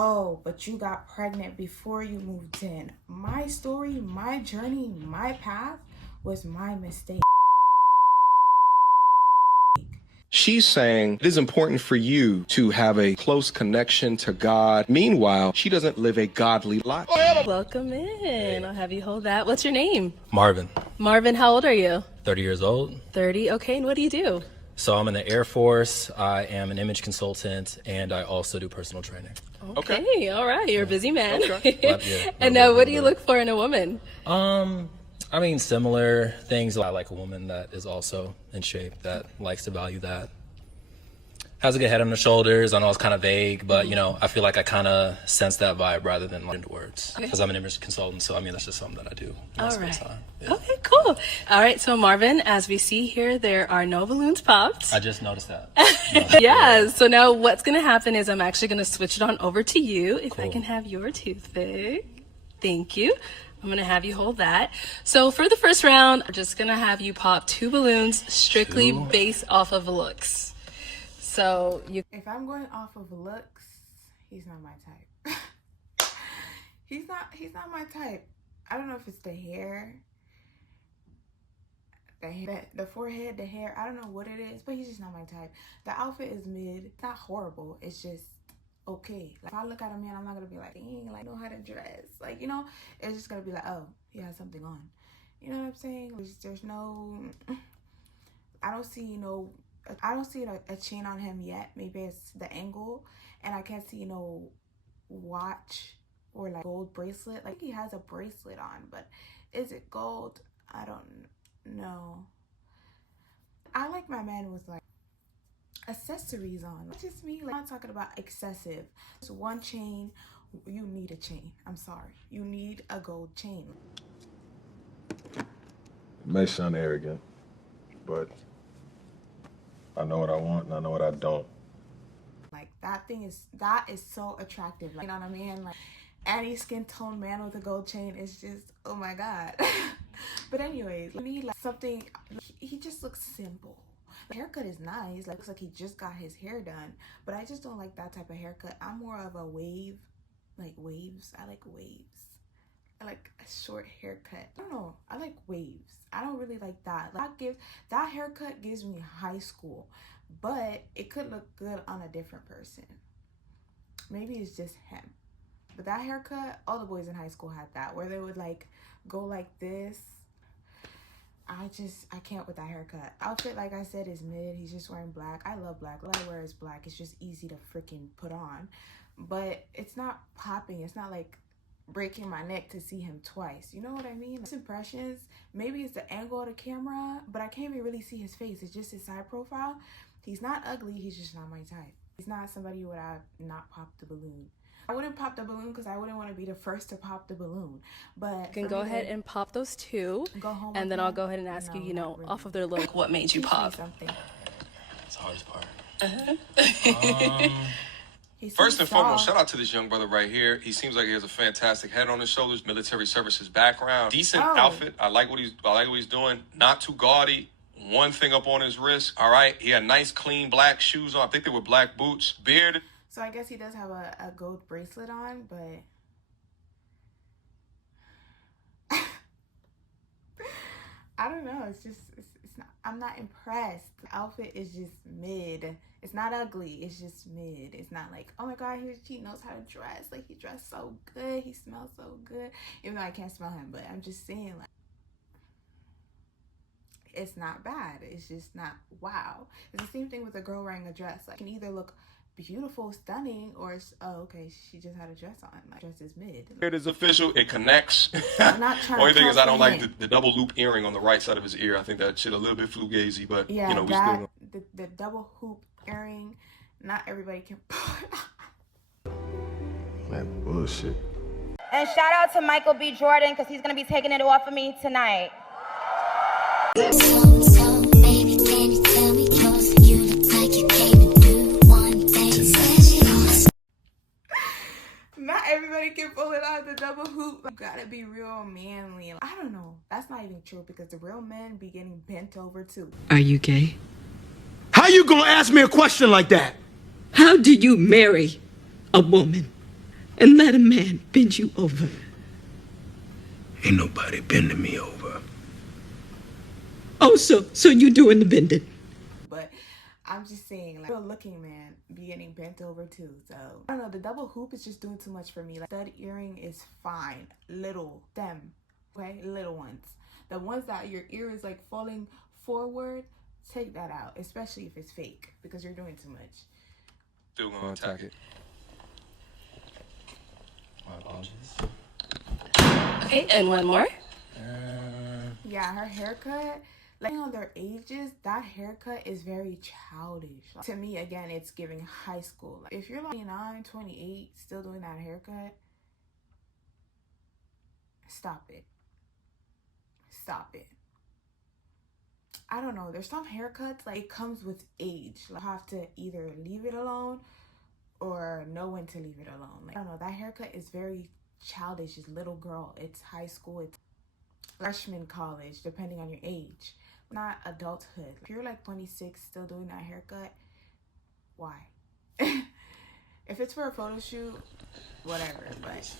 oh, but you got pregnant before you moved in. My story, my journey, my path was my mistake. She's saying it is important for you to have a close connection to God. Meanwhile, she doesn't live a godly life. Welcome in. I'll have you hold that. What's your name? Marvin, Marvin, how old are you? 30 years old. 30. Okay, and what do you do? So I'm in the Air Force. I am an image consultant, and I also do personal training. Okay, all right. You're a busy man. Okay. Well, yeah, And little bit, what do you little look for in a woman? I mean, similar things. I like a woman that is also in shape, that likes to value that. Has a good head on her shoulders. I know it's kind of vague, but you know, I feel like I kind of sense that vibe rather than like into words. Because I'm an image consultant, so I mean, that's just something that I do. All right. Yeah. Okay, cool. All right, so Marvin, as we see here, there are no balloons popped. I just noticed that. Yeah, so now what's going to happen is I'm actually going to switch it on over to you. If I Cool. can have your toothpick. Thank you. I'm going to have you hold that. So for the first round, I'm just going to have you pop 2 balloons strictly based off of looks. So you If I'm going off of looks, he's not my type. he's not my type. I don't know if it's the hair, the forehead, the hair. I don't know what it is, but he's just not my type. The outfit is mid. It's not horrible. It's just okay. Like if I look at a man, I'm not gonna be like, dang, like know how to dress. Like, you know, it's just gonna be like, oh, he has something on. You know what I'm saying? There's no, I don't see a chain on him yet. Maybe it's the angle, and I can't see no watch or like gold bracelet. Like he has a bracelet on, but is it gold? I don't know. I like my man with like accessories on. It's just me. Like I'm not talking about excessive. Just one chain. You need a chain. I'm sorry. You need a gold chain. It may sound arrogant, but I know what I want and I know what I don't. Like that is so attractive. Like, you know what I mean? Like any skin tone man with a gold chain is just, oh my god. But anyways, I need like something. He just looks simple. The haircut is nice. Like looks like he just got his hair done. But I just don't like that type of haircut. I'm more of a wave, like waves. I like waves. I like a short haircut. I don't know. I like waves. I don't really like that. Like that haircut gives me high school, but it could look good on a different person. Maybe it's just him. But that haircut, all the boys in high school had that, where they would like go like this. I can't with that haircut. Outfit, like I said, is mid. He's just wearing black. I love black. All I wear is black. It's just easy to freaking put on. But it's not popping. It's not like breaking my neck to see him twice. You know what I mean? First impressions, maybe it's the angle of the camera, but I can't even really see his face. It's just his side profile. He's not ugly. He's just not my type. He's not somebody who would I not pop the balloon. I wouldn't pop the balloon because I wouldn't want to be the first to pop the balloon. But can go ahead and pop those 2. go home and with then him. I'll go ahead and ask you, not really. off of their look, what made you Teach me pop? something. That's the hardest part. He First seems and foremost, soft. shout out to this young brother right here. He seems like he has a fantastic head on his shoulders, military services background, decent Oh. outfit. I like what he's doing. Not too gaudy. One thing up on his wrist. All right. He had nice, clean black shoes on. I think they were black boots. Beard. So I guess he does have a gold bracelet on, but I don't know. It's not. I'm not impressed. The outfit is just mid. It's not ugly. It's just mid. It's not like, oh my god, he knows how to dress. Like he dressed so good. He smells so good. Even though I can't smell him, but I'm just saying like. It's not bad. It's just not wow. It's the same thing with a girl wearing a dress. Like, it can either look beautiful, stunning, or it's, oh, okay, she just had a dress on. Like, dress is mid. It is official. It connects. I'm not trying Only to thing is I don't like compliment. the double loop earring on the right side of his ear. I think that shit a little bit fugazi, but Yeah, you know, we that still. the double hoop earring. Not everybody can. Man, bullshit. And shout out to Michael B. Jordan because he's going to be taking it off of me tonight. Baby, can you tell me closer? You look like you came to do one thing. Not everybody can pull it out the double hoop. You gotta be real manly. I don't know. That's not even true because the real men be getting bent over too. Are you gay? How you gonna ask me a question like that? How do you marry a woman and let a man bend you over. Ain't nobody bending me over. Oh, so you doing the bending? But I'm just saying, like, a looking man be getting bent over too. So I don't know, the double hoop is just doing too much for me. Like, stud earring is fine, little them, okay, little ones. The ones that your ear is like falling forward, take that out, especially if it's fake, because you're doing too much. Still gonna attack it. My apologies. Okay, and one more. Yeah, her haircut, like, on their ages, that haircut is very childish. Like, to me, again, it's giving high school. Like, if you're like 29, 28, still doing that haircut, stop it. Stop it. I don't know. There's some haircuts, like, it comes with age. Like, you have to either leave it alone or know when to leave it alone. Like, I don't know. That haircut is very childish. It's little girl. It's high school. It's freshman college, depending on your age. Not adulthood. If you're like 26 still doing that haircut, why? If it's for a photo shoot, whatever. But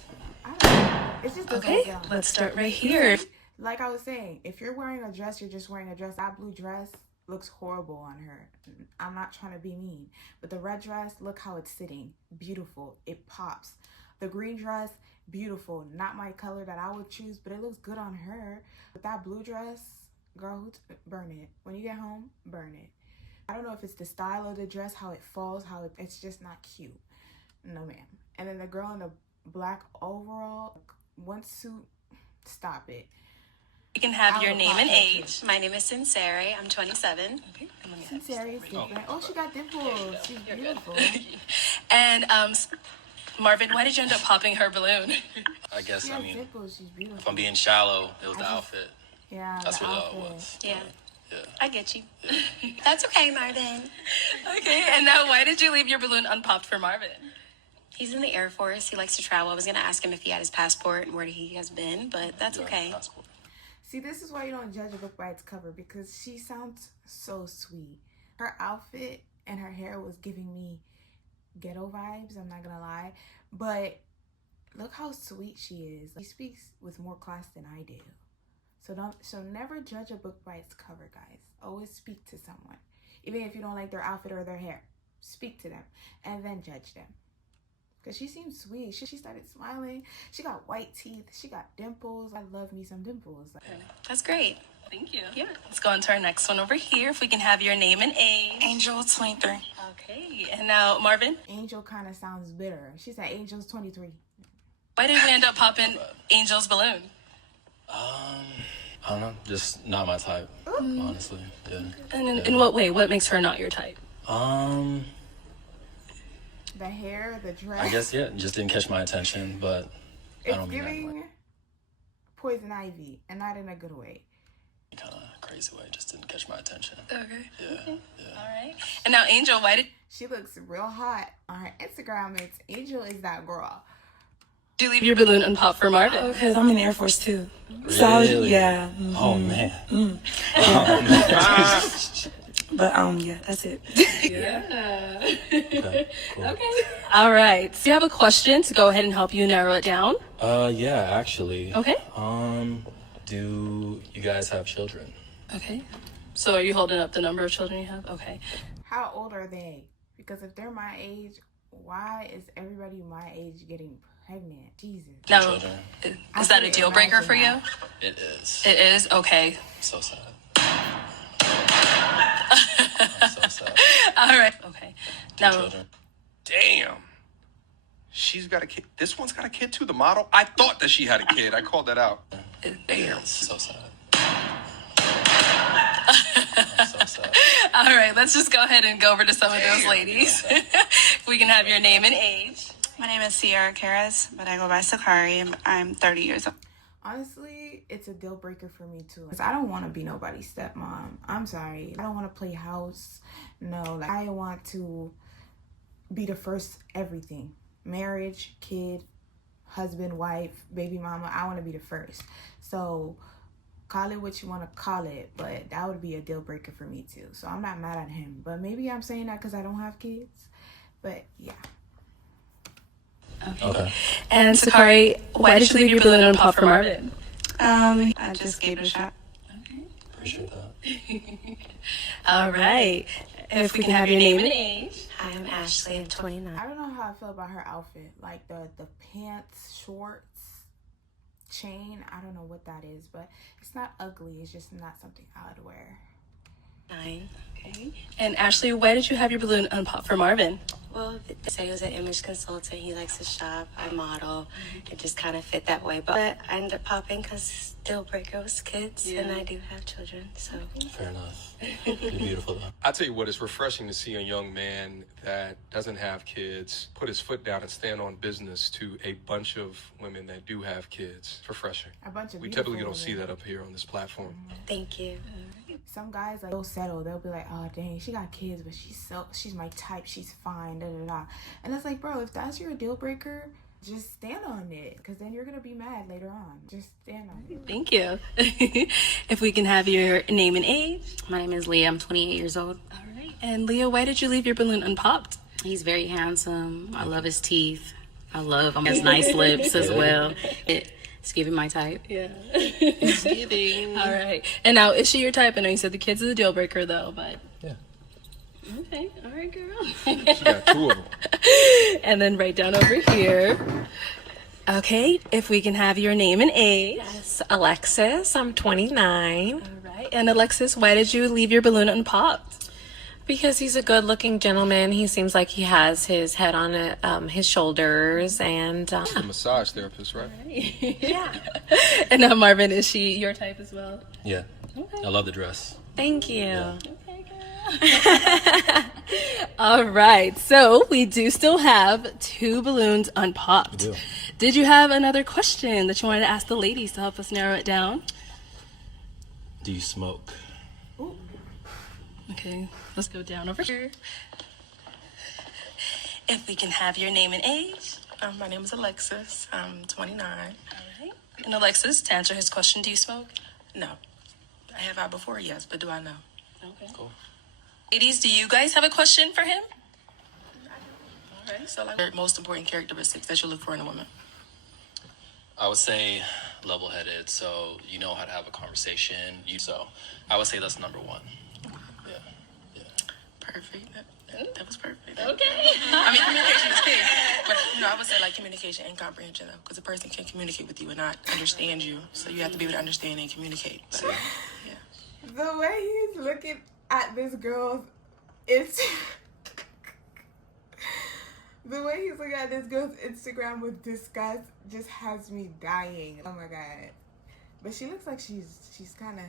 I don't know. It's just doesn't Okay, sound. let's start right here. Like I was saying, if you're wearing a dress, you're just wearing a dress. That blue dress looks horrible on her. I'm not trying to be mean, but the red dress, look how it's sitting. Beautiful. It pops. The green dress, beautiful. Not my color that I would choose, but it looks good on her. But that blue dress, girl, burn it. When you get home, burn it. I don't know if it's the style of the dress, how it falls, it's just not cute. No, ma'am. And then the girl in the black overall, one suit, stop it. You can have your name and age. My name is Sincere. I'm 27. Okay. Sincere is different. Oh, she got dimples. She's beautiful. And Marvin, why did you end up popping her balloon? I guess, She I has mean, dimples. She's beautiful. if I'm being shallow, it was the outfit. Yeah, That's the what outfit. it was. Yeah. Yeah. I get you. That's okay, Marvin. Okay, and now why did you leave your balloon unpopped for Marvin? He's in the Air Force. He likes to travel. I was going to ask him if he had his passport and where he has been, but that's okay. Passport. See, this is why you don't judge a book by its cover, because she sounds so sweet. Her outfit and her hair was giving me ghetto vibes, I'm not gonna lie. But look how sweet she is. She speaks with more class than I do. So never judge a book by its cover, guys. Always speak to someone. Even if you don't like their outfit or their hair, speak to them and then judge them. Because she seems sweet. She started smiling. She got white teeth. She got dimples. I love me some dimples. That's great. Thank you. Yeah. Let's go on to our next one over here. If we can have your name and age. Angel, 23. Okay. And now, Marvin, Angel kind of sounds bitter. She said Angel's 23. why did we end up popping Angel's balloon? I don't know. Just not my type, honestly. Yeah. And in what way? What makes her not your type? The hair, the dress. I guess, yeah, just didn't catch my attention, but I It's don't mean that in giving poison ivy, and not in a good way. a kind of crazy way. Just didn't catch my attention. Okay. Yeah. All right. And now, Angel, why did She looks real hot on her Instagram. It's Angel is that girl. you leave your balloon unpopped for Marvin? Because I'm in the Air Force too. Really? Yeah. Oh, man. But yeah, that's it. Okay, cool. All right. Do you have a question to go ahead and help you narrow it down? Yeah, actually. Okay. Do you guys have children? Okay. So are you holding up the number of children you have? Okay. How old are they? Because if they're my age, why is everybody my age getting pregnant? Jesus. Now, Children. is that a deal breaker for you? It is. It is? Okay. So sad. So sad. All right. Okay. Now, Children. Damn. She's got a kid. This one's got a kid too, the model. I thought that she had a kid. I called that out. Damn. So sad. So sad. all right. Let's just go ahead and go over to some of those ladies. If we can have your name and age. My name is Sierra Carras, but I go by Sakari. I'm 30 years old. Honestly, it's a deal breaker for me too. Cause I don't want to be nobody's stepmom. I'm sorry. I don't want to play house. No, like I want to be the first everything. Marriage, kid, husband, wife, baby mama. I want to be the first. So call it what you want to call it, but that would be a deal breaker for me too. So I'm not mad at him. But maybe I'm saying that because I don't have kids. But yeah. Okay. And Sakari, why did you leave your balloon unpopped for Marvin? I just gave it a shot. Appreciate that. All right. If we can have your name and age. Hi, I'm Ashley. I'm 29. I don't know how I feel about her outfit. Like the pants, shorts, chain. I don't know what that is, but it's not ugly. It's just not something I would wear. 9. Okay. And Ashley, why did you have your balloon unpopped for Marvin? Well, they say he was an image consultant. He likes to shop. I model. It just kind of fit that way. But I ended up popping because deal breaker was kids, and I do have children. So Fair enough. You're beautiful though. I tell you what, it's refreshing to see a young man that doesn't have kids put his foot down and stand on business to a bunch of women that do have kids. It's refreshing. A bunch of We beautiful typically don't see women. that up here on this platform. thank you. Some guys like they'll settle. They'll be like, "Oh dang, she got kids, but she's my type. She's fine." Da da da. And it's like, bro, if that's your deal breaker, just stand on it, because then you're gonna be mad later on. Just stand on it. Thank you. If we can have your name and age. My name is Leah. I'm 28 years old. All right. And Leah, why did you leave your balloon unpopped? He's very handsome. I love his teeth. I love him. He has nice lips as well. It's giving my type. Yeah. It's giving. All right. And now, is she your type? I know you said the kids is a deal breaker, though, but. Yeah. Okay. All right, girl. She got 2 of them. And then right down over here. Okay. If we can have your name and age. Yes, Alexis. I'm 29. All right. And Alexis, why did you leave your balloon unpopped? Because he's a good-looking gentleman. He seems like he has his head on his shoulders, and The massage therapist, right? yeah. And now, Marvin, is she your type as well? Yeah. Okay. I love the dress. Thank you. Yeah. Okay, girl. All right. So we do still have 2 balloons unpopped. We do. Did you have another question that you wanted to ask the ladies to help us narrow it down? Do you smoke? Okay, let's go down over here. If we can have your name and age. My name is Alexis. I'm 29. All right. And Alexis, to answer his question, do you smoke? No. I have had before, yes, but do I know? Okay. Cool. Ladies, do you guys have a question for him? All right. So, like, most important characteristics that you look for in a woman. I would say level-headed, so you know how to have a conversation. So I would say that's number 1. Yeah. Perfect. That was perfect. Okay. I mean, communication is key. But, I would say, like, communication and comprehension, though, because a person can communicate with you and not understand you. So you have to be able to understand and communicate. But, yeah. The way he's looking at this girl's the way he's looking at this girl's Instagram with disgust just has me dying. Oh my god. But she looks like she's kind of,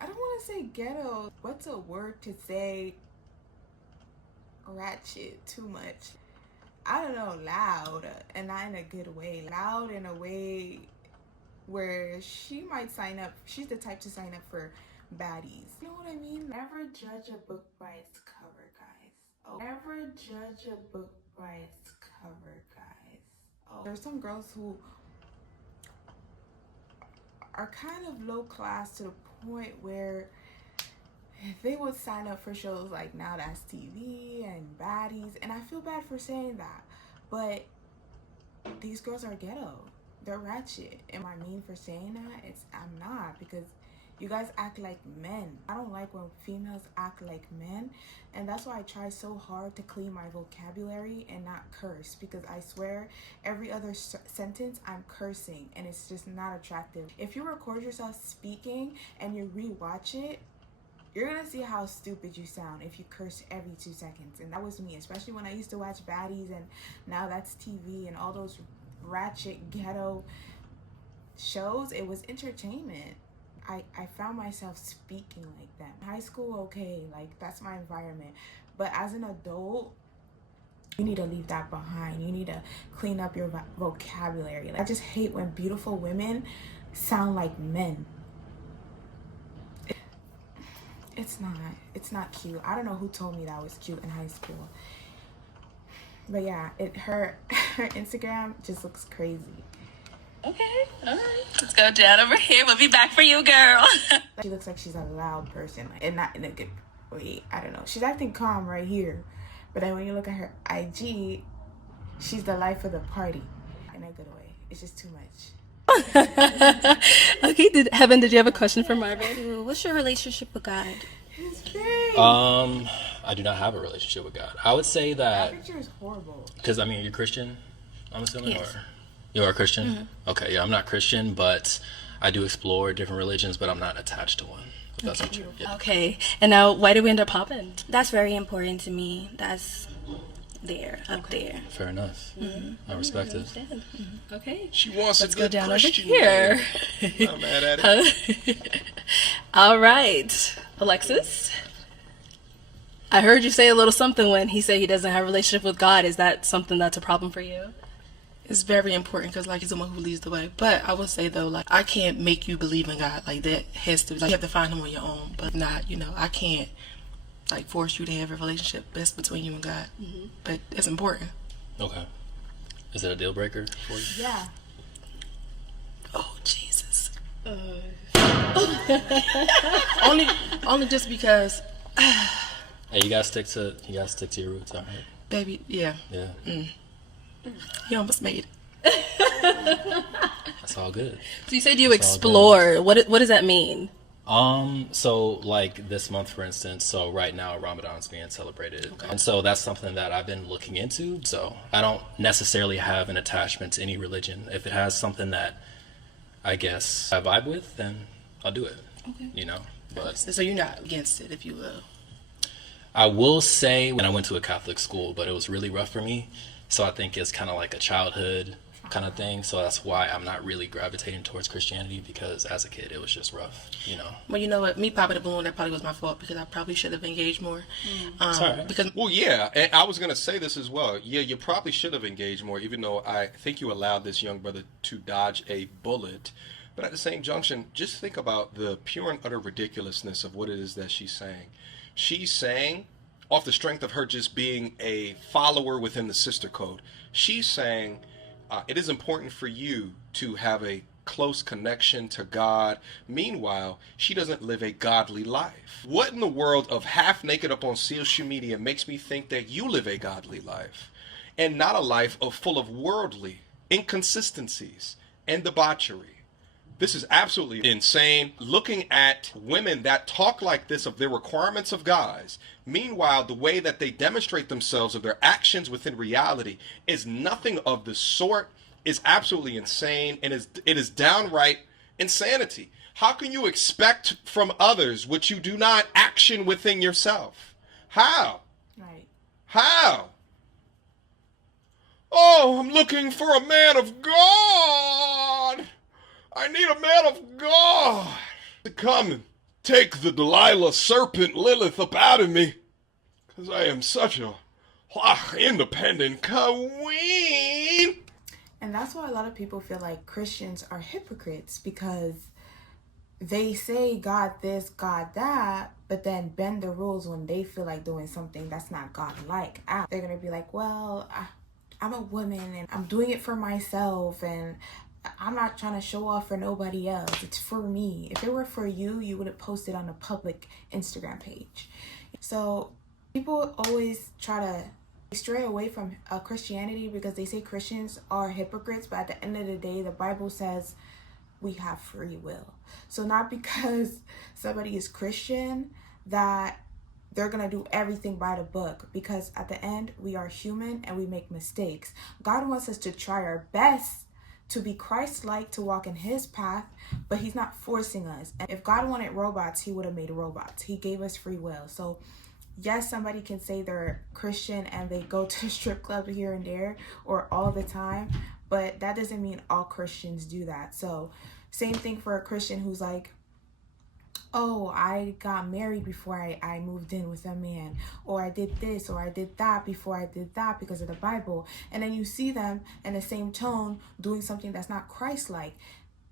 I don't want to say ghetto. What's a word to say? Ratchet, too much. I don't know, loud, and not in a good way. Loud in a way where she might sign up. She's the type to sign up for baddies. You know what I mean? Never judge a book by its cover, guys. Oh, never judge a book by its cover, guys. Oh, there's some girls who are kind of low class to the point where they would sign up for shows like Now That's TV and baddies, and I feel bad for saying that, but these girls are ghetto. They're ratchet. Am I mean for saying that? I'm not, because you guys act like men. I don't like when females act like men, and that's why I try so hard to clean my vocabulary and not curse, because I swear every other sentence I'm cursing, and it's just not attractive. If you record yourself speaking and you rewatch it, you're gonna see how stupid you sound if you curse every 2 seconds. And that was me, especially when I used to watch baddies and Now That's TV and all those ratchet ghetto shows. It was entertainment. I found myself speaking like them. High school, okay, like that's my environment. But as an adult, you need to leave that behind. You need to clean up your vocabulary. Like, I just hate when beautiful women sound like men. It's not cute. I don't know who told me that was cute in high school. But yeah, her Instagram just looks crazy. Okay, all right. Let's go down over here. We'll be back for you, girl. She looks like she's a loud person, and not in a good way. I don't know. She's acting calm right here, but then when you look at her IG, she's the life of the party in a good way. It's just too much. Okay, Heaven, did you have a question for Marvin? What's your relationship with God? I do not have a relationship with God. I would say that That picture is horrible. because I mean you're Christian, I'm assuming, Yes. or you are a Christian. Okay, yeah, I'm not Christian, but I do explore different religions, but I'm not attached to one. If that's what you. Yeah. Okay, and now why did we end up popping? That's very important to me. That's up there. Fair enough. I respect it. Okay, She wants let's a go good down over Christian here. man. Not mad at it. All right, Alexis. I heard you say a little something when he said he doesn't have a relationship with God. Is that something that's a problem for you? It's very important because, like, he's the one who leads the way. But I would say, though, like, I can't make you believe in God. Like, that has to, like, you have to find him on your own. But not, I can't, like, force you to have a relationship. That's between you and God. But it's important. Okay. Is it a deal breaker for you? Yeah. Oh, Jesus. Only just because, Hey, you gotta stick to your roots, all right? baby, yeah. Yeah. You almost made it. That's all good. So you said you That's all explore. What does that mean? So like this month, for instance, so right now Ramadan's being celebrated. And so that's something that I've been looking into. So I don't necessarily have an attachment to any religion. If it has something that I guess I vibe with, then I'll do it. Okay. But So you're not against it, if you will. I will say when I went to a Catholic school, but it was really rough for me. So I think it's kind of like a childhood kind of thing. So that's why I'm not really gravitating towards Christianity, because as a kid it was just rough, Well, you know what? Me popping the balloon, that probably was my fault because I probably should have engaged more. Sorry. Because Well, yeah, and I was going to say this as well. Yeah, you probably should have engaged more, even though I think you allowed this young brother to dodge a bullet. But at the same junction, just think about the pure and utter ridiculousness of what it is that she's saying. She's saying, off the strength of her just being a follower within the sister code, she's saying it is important for you to have a close connection to God. Meanwhile, she doesn't live a godly life. What in the world of half naked up on social media makes me think that you live a godly life and not a life full of worldly inconsistencies and debauchery? This is absolutely insane. Looking at women that talk like this of their requirements of guys, meanwhile, the way that they demonstrate themselves of their actions within reality is nothing of the sort, is absolutely insane, and it is downright insanity. How can you expect from others what you do not action within yourself? How? Right. How? Oh, I'm looking for a man of God. I need a man of God to come and take the Delilah serpent Lilith up out of me, because I am such a independent queen. And that's why a lot of people feel like Christians are hypocrites, because they say God this, God that, but then bend the rules when they feel like doing something that's not God-like. They're going to be like, well, I'm a woman and I'm doing it for myself and I'm not trying to show off for nobody else. It's for me. If it were for you, you would have posted on a public Instagram page. So people always try to stray away from Christianity because they say Christians are hypocrites, but at the end of the day, the Bible says we have free will. So not because somebody is Christian that they're going to do everything by the book, because at the end, we are human and we make mistakes. God wants us to try our best to be Christ-like, to walk in his path, but he's not forcing us. And if God wanted robots, he would have made robots. He gave us free will. So yes, somebody can say they're Christian and they go to the strip club here and there or all the time, but that doesn't mean all Christians do that. So same thing for a Christian who's like, oh, I got married before I moved in with a man, or I did this or I did that before I did that because of the Bible. And then you see them in the same tone doing something that's not Christ-like.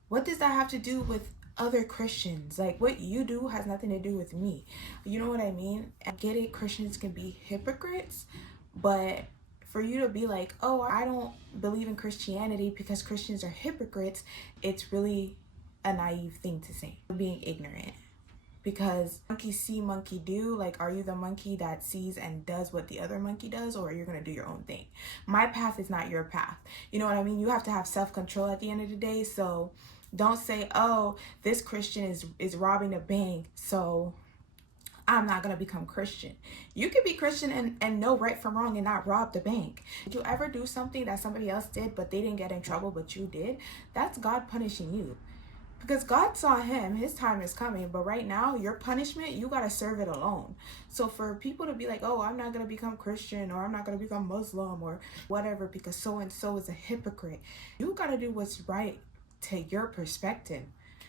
What does that have to do with other Christians? Like, what you do has nothing to do with me. You know what I mean? I get it, Christians can be hypocrites, but for you to be like, oh, I don't believe in Christianity because Christians are hypocrites, it's really a naive thing to say. Being ignorant. because monkey see, monkey do. Like, are you the monkey that sees and does what the other monkey does, or are you going to do your own thing? My path is not your path. You know what I mean? You have to have self-control at the end of the day. So don't say, oh, this Christian is robbing a bank, so I'm not going to become Christian. You can be Christian and know right from wrong and not rob the bank. Did you ever do something that somebody else did, but they didn't get in trouble, but you did? That's God punishing you. Because God saw him, his time is coming, but right now, your punishment, you got to serve it alone. So for people to be like, oh, I'm not going to become Christian, or I'm not going to become Muslim, or whatever, because so-and-so is a hypocrite, you got to do what's right to your perspective.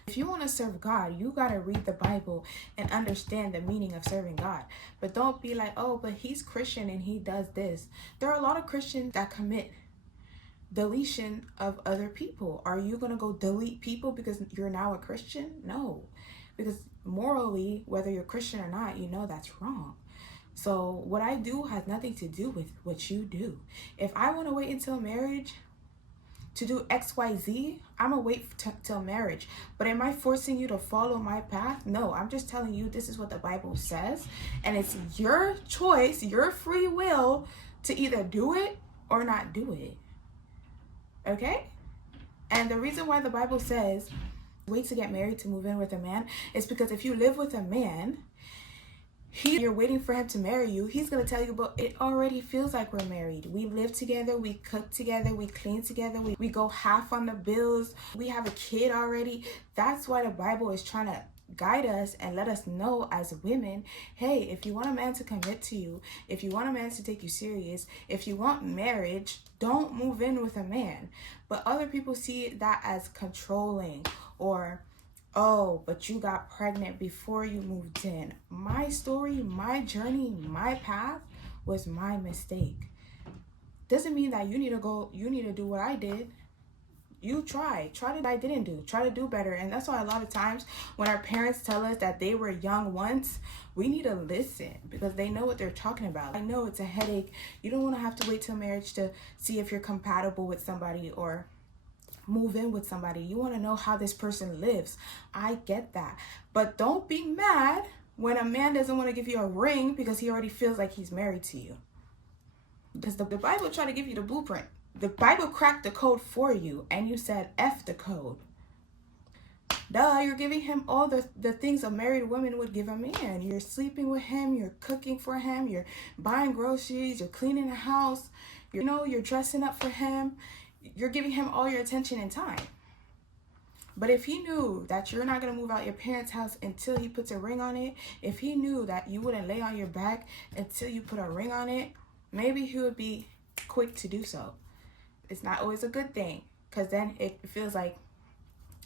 If you want to serve God, you got to read the Bible and understand the meaning of serving God. But don't be like, oh, but he's Christian and he does this. There are a lot of Christians that commit deletion of other people. Are you going to go delete people because you're now a Christian? No, because morally, whether you're Christian or not, you know that's wrong. So what I do has nothing to do with what you do. If I want to wait until marriage to do XYZ, I'm gonna wait till marriage. But am I forcing you to follow my path? No, I'm just telling you this is what the Bible says, and it's your choice, your free will to either do it or not do it. Okay? And the reason why the Bible says wait to get married to move in with a man is because if you live with a man, you're waiting for him to marry you, he's going to tell you, but it already feels like we're married. We live together, we cook together, we clean together, we go half on the bills, we have a kid already. That's why the Bible is trying to guide us and let us know as women, hey, if you want a man to commit to you, if you want a man to take you serious, if you want marriage, don't move in with a man. But other people see that as controlling, or oh, but you got pregnant before you moved in. My story, my journey, my path was my mistake. Doesn't mean that you need to do what I did. You try what I didn't do. Try to do better. And that's why a lot of times when our parents tell us that they were young once, we need to listen because they know what they're talking about. I know it's a headache. You don't want to have to wait till marriage to see if you're compatible with somebody or move in with somebody. You want to know how this person lives. I get that. But don't be mad when a man doesn't want to give you a ring because he already feels like he's married to you. Because the Bible tried to give you the blueprint. The Bible cracked the code for you and you said F the code. Duh, you're giving him all the things a married woman would give a man. You're sleeping with him, you're cooking for him, you're buying groceries, you're cleaning the house, you're dressing up for him. You're giving him all your attention and time. But if he knew that you're not going to move out your parents' house until he puts a ring on it, if he knew that you wouldn't lay on your back until you put a ring on it, maybe he would be quick to do so. It's not always a good thing, because then it feels like,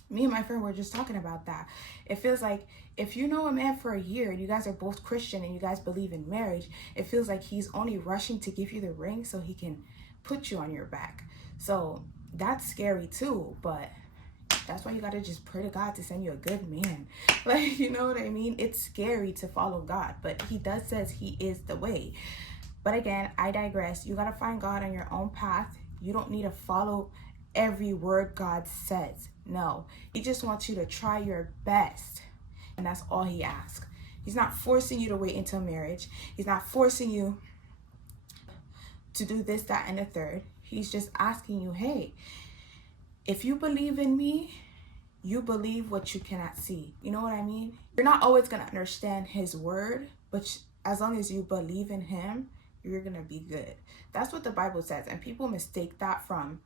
me and my friend were just talking about that. It feels like if you know a man for a year and you guys are both Christian and you guys believe in marriage, it feels like he's only rushing to give you the ring so he can put you on your back. So that's scary too, but that's why you gotta just pray to God to send you a good man. Like, you know what I mean? It's scary to follow God, but he does says he is the way. But again, I digress. You gotta find God on your own path. You don't need to follow every word God says. No, he just wants you to try your best. And that's all he asks. He's not forcing you to wait until marriage. He's not forcing you to do this, that, and the third. He's just asking you, hey, if you believe in me, you believe what you cannot see. You know what I mean? You're not always going to understand his word, but as long as you believe in him, you're going to be good. That's what the Bible says. And people mistake that from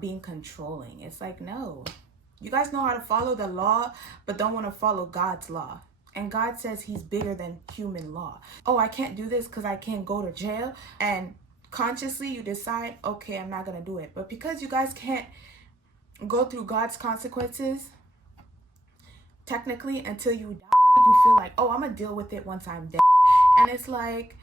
being controlling. It's like, no. You guys know how to follow the law, but don't want to follow God's law. And God says he's bigger than human law. Oh, I can't do this because I can't go to jail. And consciously you decide, okay, I'm not going to do it. But because you guys can't go through God's consequences, technically, until you die, you feel like, oh, I'm going to deal with it once I'm dead. And it's like,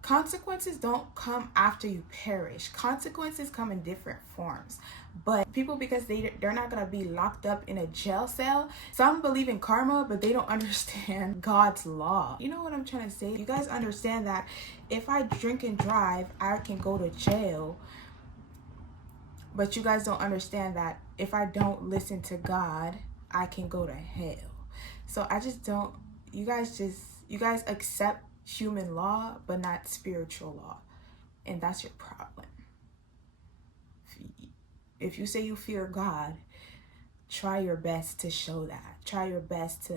consequences don't come after you perish. Consequences come in different forms. But people, because they're not going to be locked up in a jail cell, some believe in karma, but they don't understand God's law. You know what I'm trying to say? You guys understand that if I drink and drive, I can go to jail. But you guys don't understand that if I don't listen to God, I can go to hell. So I just don't, you guys accept human law, but not spiritual law. And that's your problem. If you say you fear God, try your best to show that. Try your best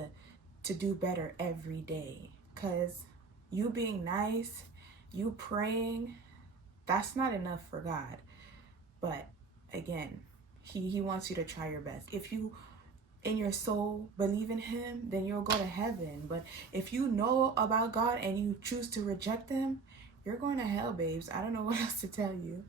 to do better every day. Because you being nice, you praying, that's not enough for God. But again, he wants you to try your best. If you in your soul believe in him, then you'll go to heaven. But if you know about God and you choose to reject him, you're going to hell, babes. I don't know what else to tell you.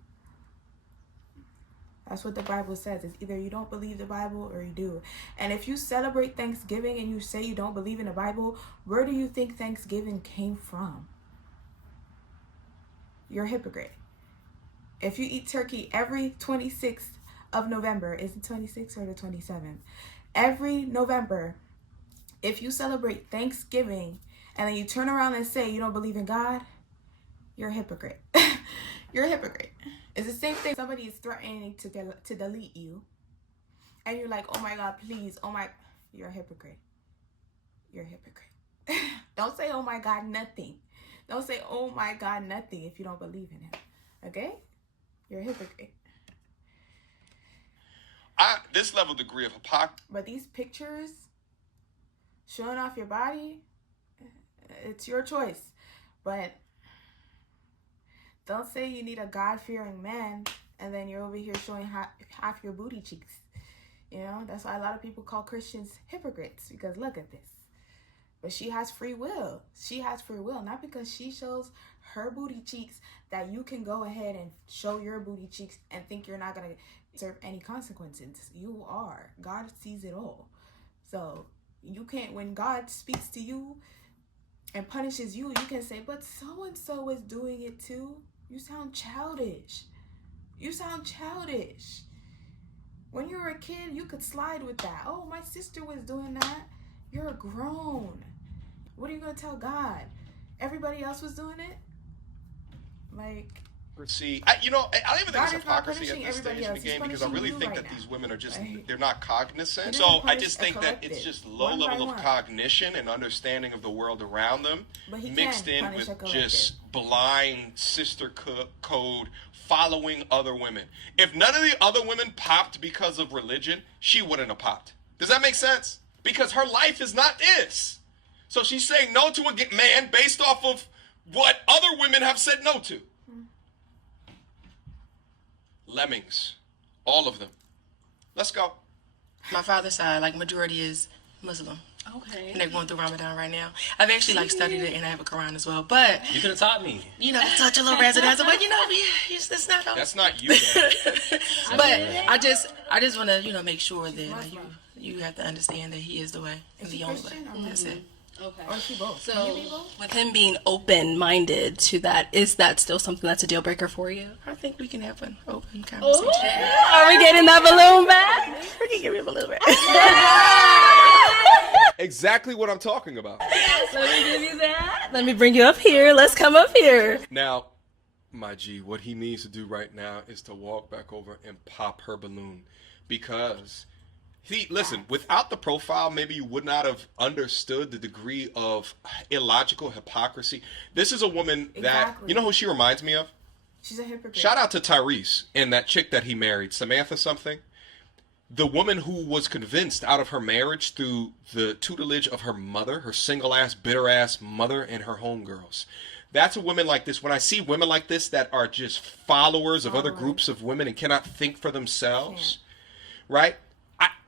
That's what the Bible says. It's either you don't believe the Bible or you do. And if you celebrate Thanksgiving and you say you don't believe in the Bible, where do you think Thanksgiving came from? You're a hypocrite. If you eat turkey every 26th of November, is it 26th or the 27th? Every November, if you celebrate Thanksgiving and then you turn around and say you don't believe in God, you're a hypocrite. You're a hypocrite. It's the same thing. Somebody is threatening to delete you. And you're like, oh my God, please. Oh my. You're a hypocrite. You're a hypocrite. Don't say, oh my God, nothing. Don't say, oh my God, nothing if you don't believe in him. Okay? You're a hypocrite. This level degree of hypocrisy. But these pictures showing off your body, it's your choice. But don't say you need a God-fearing man and then you're over here showing half your booty cheeks. You know, that's why a lot of people call Christians hypocrites, because look at this. But she has free will. She has free will, not because she shows her booty cheeks that you can go ahead and show your booty cheeks and think you're not going to serve any consequences. You are. God sees it all. So you can't, when God speaks to you and punishes you, you can say, but so-and-so is doing it too. You sound childish. You sound childish. When you were a kid, you could slide with that. Oh, my sister was doing that. You're grown. What are you going to tell God? Everybody else was doing it? Like... See, I don't even think it's hypocrisy at this stage in the game, because I really think that these women are just, they're not cognizant. So I just think that it's just low level of cognition and understanding of the world around them, mixed in with just blind sister code following other women. If none of the other women popped because of religion, she wouldn't have popped. Does that make sense? Because her life is not this. So she's saying no to a man based off of what other women have said no to. Lemmings, all of them. Let's go. My father's side, like, majority is Muslim. Okay. And they're going through Ramadan right now. I've actually studied it, and I have a Quran as well. But you could have taught me. Touch a little razzle-dazzle, but it's not. That's not you. But I just want to make sure that you have to understand that he is the way and the only way. That's it. Okay. Or is she both? So, Can you be both? with him being open-minded to that, is that still something that's a deal breaker for you? I think we can have an open conversation. Are we getting that balloon back? We can give him a little bit. Exactly what I'm talking about. Let me give you that. Let me bring you up here. Let's come up here. Now, my G, what he needs to do right now is to walk back over and pop her balloon, because... See, listen, without the profile, maybe you would not have understood the degree of illogical hypocrisy. This is a woman that, you know who she reminds me of? She's a hypocrite. Shout out to Tyrese and that chick that he married, Samantha something. The woman who was convinced out of her marriage through the tutelage of her mother, her single-ass, bitter-ass mother and her homegirls. That's a woman like this. When I see women like this that are just followers of other groups of women and cannot think for themselves, right?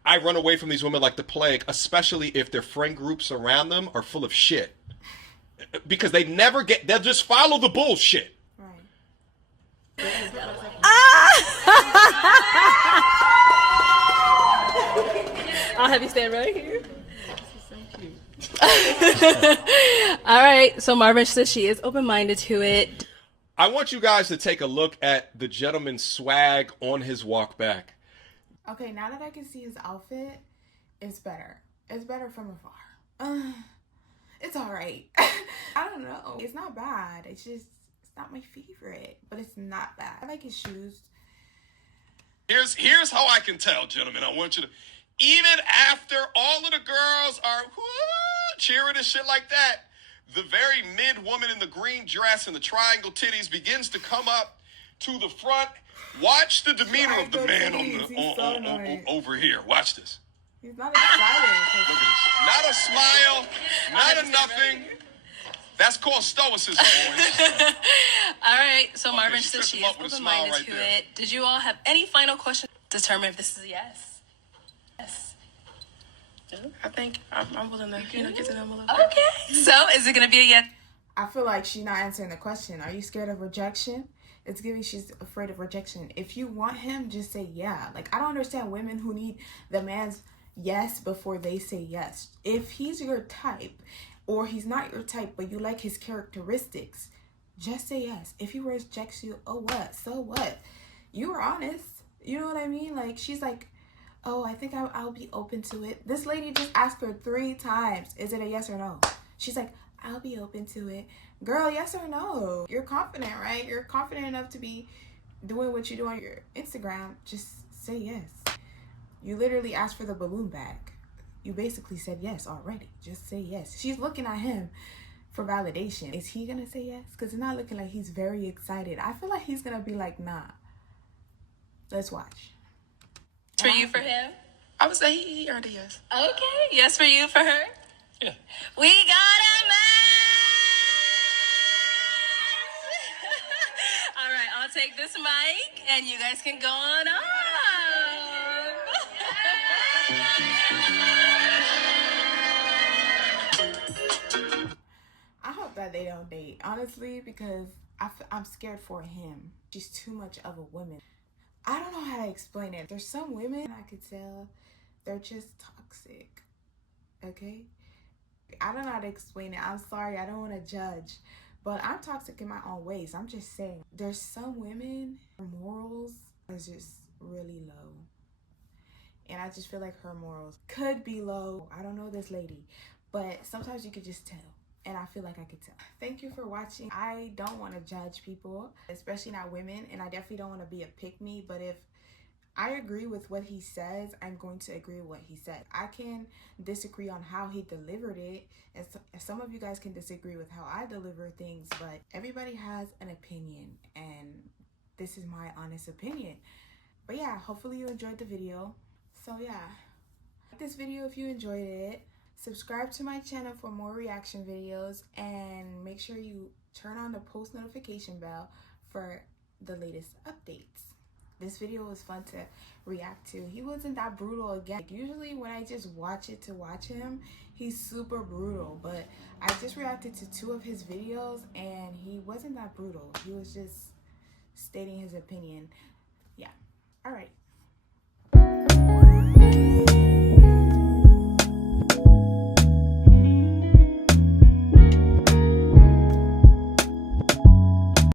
I run away from these women like the plague, especially if their friend groups around them are full of shit. Because they'll just follow the bullshit. Right. I'll have you stand right here. All right, so Marvin says she is open-minded to it. I want you guys to take a look at the gentleman's swag on his walk back. Okay, now that I can see his outfit, it's better. It's better from afar. It's all right. I don't know. It's not bad. It's not my favorite, but it's not bad. I like his shoes. Here's how I can tell, gentlemen. I want you to, even after all of the girls are, cheering and shit like that, the very mid woman in the green dress and the triangle titties begins to come up to the front. Watch the demeanor of the man over here. Watch this. He's not excited. Not a smile, not a nothing. That's called stoicism, boys. All right, so Okay, Marvin she says sets she him is up with a open-minded smile right to there. it. Did you all have any final questions to determine if this is a yes? Yes. I think I'm willing to, get to them a little bit. Okay. So, is it going to be a yes? I feel like she's not answering the question. Are you scared of rejection? It's giving she's afraid of rejection. If you want him, just say yeah. Like, I don't understand women who need the man's yes before they say yes. If he's your type or he's not your type, but you like his characteristics, just say yes. If he rejects you, oh what? So what? You were honest. You know what I mean? Like, she's like, oh, I think I'll be open to it. This lady just asked her 3 times. Is it a yes or no? She's like, I'll be open to it. Girl, yes or no? You're confident, right? You're confident enough to be doing what you do on your Instagram. Just say yes. You literally asked for the balloon back. You basically said yes already. Just say yes. She's looking at him for validation. Is he gonna say yes? Because it's not looking like he's very excited. I feel like he's gonna be like, nah. Let's watch. For you, for him? I would say he earned a yes. Okay. Yes for you, for her? Yeah. We got a match! All right, I'll take this mic, and you guys can go on up. I hope that they don't date, honestly, because I'm scared for him. She's too much of a woman. I don't know how to explain it. There's some women I could tell they're just toxic, okay? I don't know how to explain it. I'm sorry, I don't want to judge, but I'm toxic in my own ways. I'm just saying. There's some women, her morals is just really low. And I just feel like her morals could be low. I don't know this lady, but sometimes you could just tell. And I feel like I could tell. Thank you for watching. I don't want to judge people, especially not women. And I definitely don't want to be a pick-me. But if I agree with what he says, I'm going to agree with what he said. I can disagree on how he delivered it. And some of you guys can disagree with how I deliver things. But everybody has an opinion. And this is my honest opinion. But yeah, hopefully you enjoyed the video. So yeah, like this video if you enjoyed it. Subscribe to my channel for more reaction videos, and make sure you turn on the post notification bell for the latest updates. This video was fun to react to. He wasn't that brutal again. Like, usually when I just watch it to watch him, he's super brutal, but I just reacted to 2 of his videos and he wasn't that brutal. He was just stating his opinion. Yeah. All right.